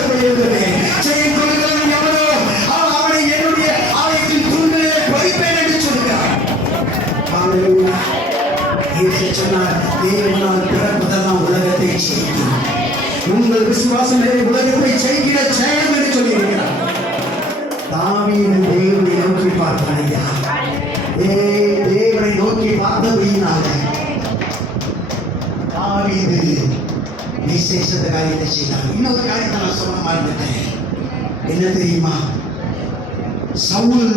எழுதுவேன். ஜெயம் கொள்கிறவன் எவனோ அவனை என்னுடைய ஆலயத்தின் தூண்களிலே பொறிப்பேன் என்று சொல்கிறார். சொன்னார், தேவனால் பிறப்பதெல்லாம் உலகத்தை செய்யும். உங்கள் விசுவாசம் உலகத்தை செய்கிற ஜெயம் என்று சொல்லியிருக்கிறார். தாவீது தேவனை நோக்கி பார்த்தானையா, தேவனை நோக்கி பார்த்தபடியினால தாவீது விசேஷத்த காரியத்தை செய்தார். இன்னொரு காரியத்தை நான் சொல்ல மறந்துட்டேன். என்ன தெரியுமா? சவுல்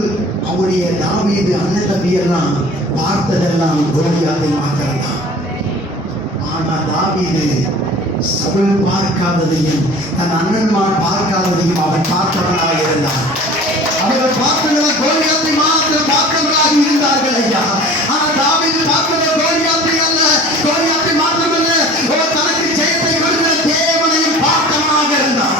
அவருடைய தாவீது அண்ணன் தம்பியெல்லாம் பார்த்ததெல்லாம் கோலியாத்தை மாத்திரம்தான். ஆனா தாவீது சவுல் பார்க்காததையும் தன் அண்ணன்மார் பார்க்காததையும் அவன் பார்த்தவனாக இருந்தான். அவர்கள் பார்த்தவர்கள் கோலியாத்தை மாத்திரம் பார்த்தவர்களாக இருந்தார்கள் ஐயா. ஆனா தாவீது பார்த்தது கோலியாத்தை அல்ல, கோலியாத்தை மாத்திரமல்ல, தனக்கு ஜெயத்தை கொடுத்த தேவனையும் பார்த்தவனாக இருந்தான்.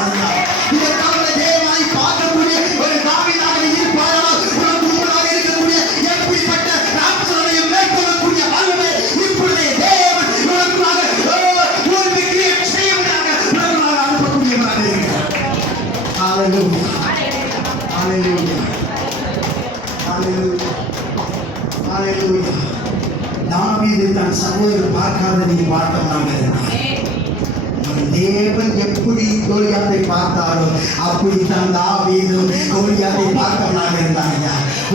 இதற்காக தேவனை பார்க்கக்கூடிய ஒரு தாவீதாக இருப்பாயால் உனக்கு முன்னாக இருக்கக்கூடிய எப்படிப்பட்ட ராட்சசனையும் மேற்கொள்ளக்கூடிய வல்லமை இப்பொழுதே தேவன் உனக்காக ஒரு வெற்றியை செய்வதாக உனக்காக அனுப்பக்கூடியவராக இருக்கிறார். ஹல்லேலூயா, ஹல்லேலூயா, ஹல்லேலூயா, ஹல்லேலூயா. தாவீது தன் சகோதரர் பார்க்காததை பார்த்தவனாக இருந்தான். தேவன் எப்படி கோலியாத்தை பார்த்தாரோ அப்படித்தான் தாவீது கோலியாத்தை பார்த்தவனாக இருந்தாங்க.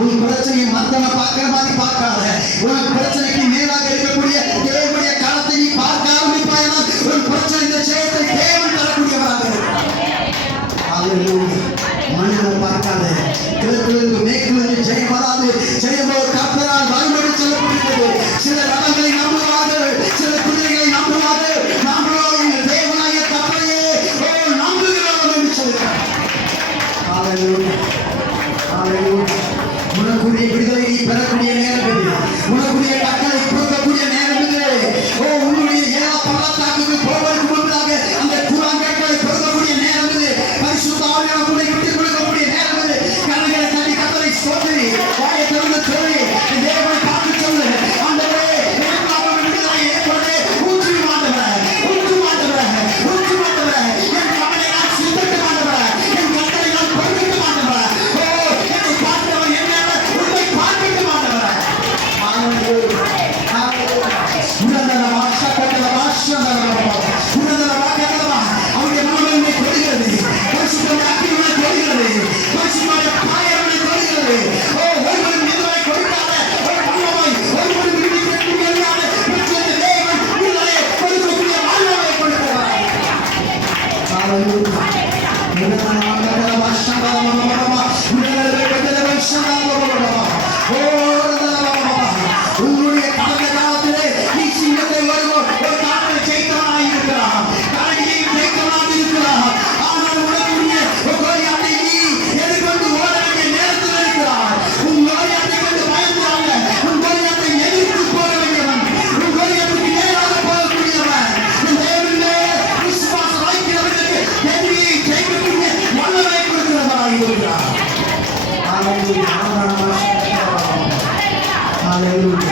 உன் பிரச்சனையை மத்தவனை பார்க்கிற மாதிரி பார்க்காத. உனக்கு பிரச்சனைக்கு மேலாக இருக்கக்கூடிய தேவனுடைய காலத்தை நீ பார்க்க ஆரம்பிப்பாயனால் உன் பிரச்சனை இந்த ஜெயத்தை தேவன் தரக்கூடியவராக இருக்கிறார். மனிதனை பார்க்காத. கிழக்கிலிருந்து மேற்கிலிருந்து ஜெயம் வராது. ஜெயமோ கர்த்தரால் வரும்படி சொல்லப்படுகிறது. சில ரதங்களை நம்புவார்கள், சில குதிரைகளை நம்புவார்கள். நாமளோ இந்த தேவனாய கர்த்தரையே நம்புகிறோம் என்று சொல்கிறார். ஹல்லேலூயா, ஹல்லேலூயா. உனக்குரிய விடுதலை நீ பெறக்கூடிய நேரம் இது. உனக்குரிய கட்டளை கொடுக்கக்கூடிய நேரம் இது. உன்னுடைய ஏழா பள்ளத்தாக்குக்கு போவதற்கு முன்பதாக அந்த குரான் கட்டளை கொடுக்கக்கூடிய நேரம் இது. பரிசுத்த ஆவியானவர் உன்னை விட்டுக் கொடுக்கக்கூடிய நேரம் இது. கண்களை தள்ளி கட்டளை சொல்லி வாயை திறந்து சொல்லி தேவனை பார்த்து சொல்லு. ஆண்டவரே, எனக்காக விடுதலை ஏற்படுது. ஊற்றி மாட்டவரே, ஊற்றி மாட்டவரே, ஊற்றி மாட்டவரே. என் கவலை நான் சிந்தட்டு மாட்டவரே, என் கட்டளை நான் கொடுக்க மாட்டவரே. என்னை பார்த்தவன் என்ன உன்னை பார்க்க மாட்டவரே. உன்னதன வாஷா கட்டளை வாஷா உன்னதன வாக்கல்லவா அவருடைய மனமே கொடுக்கிறது. பரிசுத்தமான அக்கினியை கொடுக்கிறது. பரிசுத்தமான பாயத்தை கொடுக்கிறது. ஒருவரும் விடுதலை கொடுக்காத ஒரு வல்லமை, ஒருவரும் விடுதலை முடியாத பிரச்சனை தேவன் விடுதலை கொடுக்கக்கூடிய வல்லமை கொடுக்கிறார். ஹல்லேலூயா. உன்னதன வாக்கல்லவா வாஷா உன்னதன கட்டளை வாஷா உன்னுடைய கடந்த காலத்திலே நீ சிங்கத்தை வருவோம் ஒரு காலத்தை ஜெயித்தவனாக இருக்கிறான், கரடியையும் ஜெயித்தவனாக இருக்கிறான். ஆனால் உனக்குரிய கோலியாத்தை நீ எதிர்கொண்டு ஓட வேண்டிய நேரத்தில் இருக்கிறார். உன் கோலியாத்தை கண்டு பயந்தாங்க. உன் கோலியாத்தை எதிர்த்து போக வேண்டியவன், உன் கோலியாத்துக்கு நேராக போகக்கூடியவன். உன் தேவனிலே விசுவாசம் வைக்கிறவர்களுக்கு எதிரியை ஜெயிக்கக்கூடிய வல்லமை கொடுக்கிறவராக இருக்கிறார். ஹல்லேலூயா, ஹல்லேலூயா.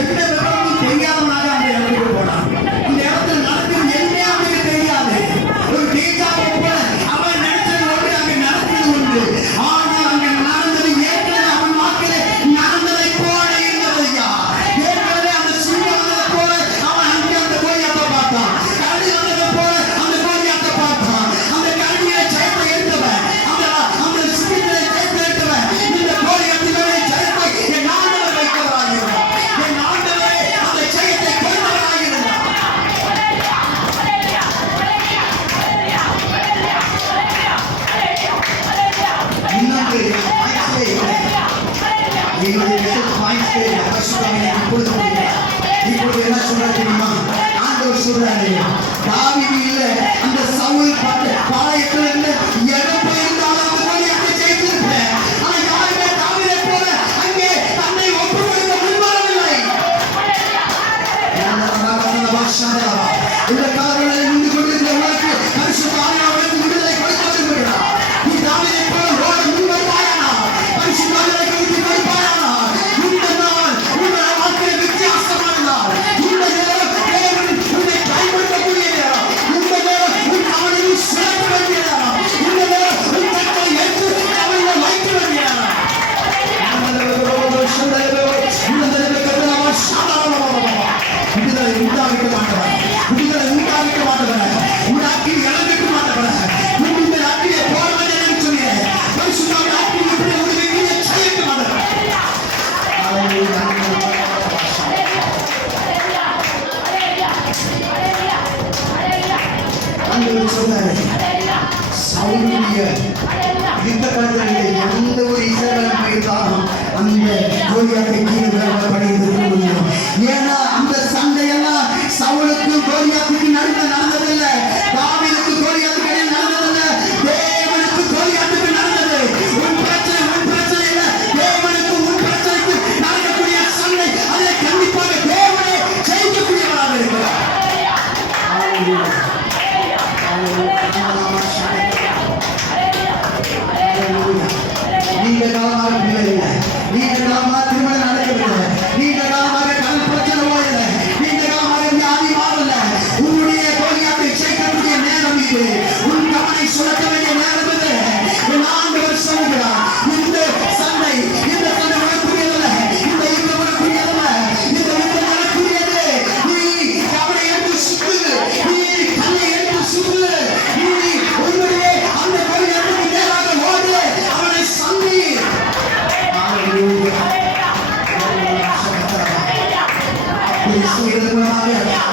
எந்த விவரமும் தெரியாதவனாக அந்த இடத்துக்கு போனான். இந்த இடத்துல நடக்கிறது என்ன அவனுக்கு தெரியாது. ஒரு தேஜாவை போல அவன் நினைச்சது ஒன்று, அங்கே நடக்கிறது ஒன்று. ஆனால் அங்கே நடந்தது ஏற்கனவே அவன் வாக்கிலே நடந்ததை போல இருந்தது. ஏற்கனவே அந்த சிங்கம் வந்ததை போல அவன் அங்கே அந்த கோலியாத்தை பார்த்தான். கரடி வந்ததை போல அந்த கோலியாத்தை பார்த்தான். அந்த கரடியை ஜெயத்தை எடுத்தவன், அந்த சிங்கத்தை ஜெயத்தை எடுத்தவன் இந்த கோலியாத்திலே ஜெயத்தை என் ஆண்டவர் வைக்கிறவராகிறார். என் ஆண்டவரே அந்த ஜெயத்தை கொடுக்கிறவராகிறார். இப்பொழுது என்ன சொல்ற தெரியுமா? ஆண்டவர் சொல்றாரு, தாவீது இல்ல அந்த சவுல் பாளையத்தில் இருந்த இடம் பெயர்ந்தாலும் அந்த கோலியாத்தை ஜெயித்திருப்பேன். ஆனா யாருமே தாவீதை போல அங்கே தன்னை ஒப்புக் கொடுக்க முன்வரவில்லை. இந்த காரணங்களை நின்று கொண்டிருக்கிற உனக்கு பரிசுத்த ஆவியானவர் ஆண்டவர் சொன்னாரு, சவுலுடைய யுத்த காலத்தில் எந்த ஒரு இஸ்ரவேலன் போயிருந்தாலும் அந்த கோலியாத்தை கீழே படைத்து முடியும். ஏன்னா அந்த சண்டையெல்லாம் சவுலுக்கு கோலியாத்துக்கு நடந்ததில்லை, தாவீதுக்கு கோலியாத்துக்கு இடையே நடந்ததில்லை, தேவனுக்கு கோலியாத்துக்கு நடந்தது. உன் பிரச்சனை இல்லை, தேவனுக்கு உன் பிரச்சனைக்கு நடக்கக்கூடிய சண்டை அதை கண்டிப்பாக தேவனே ஜெயிக்கக்கூடியவராக இருக்கிறார். நீண்ட காலமாக பிள்ளை இல்லை, நீண்ட காலமாக திருமணம் நடக்கவில்லை, நீண்ட காலமாக கடன் பிரச்சனை போயில்லை, நீண்ட காலமாக வியாதி மாறல. உன்னுடைய கோலியாத்தை ஜெயிக்கக்கூடிய நேரம் இது, உன் கவனை சுழற்ற வேண்டிய நேரம் இது. என் ஆண்டவர் சொல்கிறார், இந்த சண்டை உனக்குரியதல்ல, இந்த யுத்தம் உனக்குரியதல்ல, இந்த யுத்தம் உனக்குரியது. நீ கவனை எடுத்து சுத்து, நீ கல்லை எடுத்து சுத்து, நீ உன்னுடைய அந்த கோலியாத்துக்கு நேராக ஓடு, அவனை சந்தி.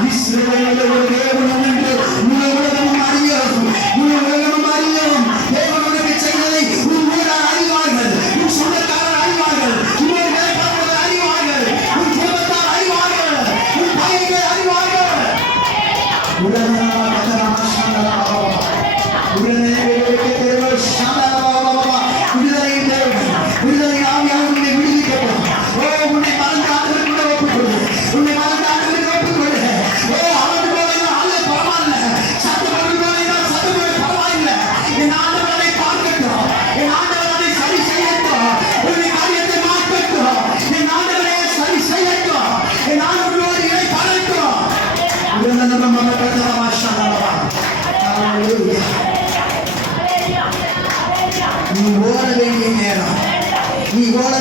இஸ்ரவேலில் ஒரு தேவன் உண்டு, முழு உலகமும் அறியும், முழு உலகமும் அறியும். தேவன் உனக்கு செய்ததை உன் ஊரார் அறிவார்கள், உன் சொந்தக்காரர் அறிவார்கள், உன்னோடு வேலை பார்ப்பவர் அறிவார்கள், உன் குடும்பத்தார் அறிவார்கள், உன் பையன்கள் அறிவார்கள். உடனே விடுதலை ஆவியாக உன்னை விடுவிக்கட்டும். ஓ, உன்னை மறந்தாடுவதற்கு ஒப்புக்கொடு, உன்னை மறந்தாடுவதற்கு ஒப்புக்கொடு. ஓ, அவன் போலைதான் அல்ல, பரவாயில்ல, சத்தம் போலைதான் சத்தம் பரவாயில்லை. என் ஆண்டவரை பார்க்கட்டும், என் ஆண்டவரை சரி செய்யட்டும், உன்னை காரியத்தை மாற்றட்டும், என் ஆண்டவரை சரி செய்யட்டும், என் ஆண்டவரோடு இணை பழட்டும். நீ ஓட வேண்டிய நேரம், நீ ஓட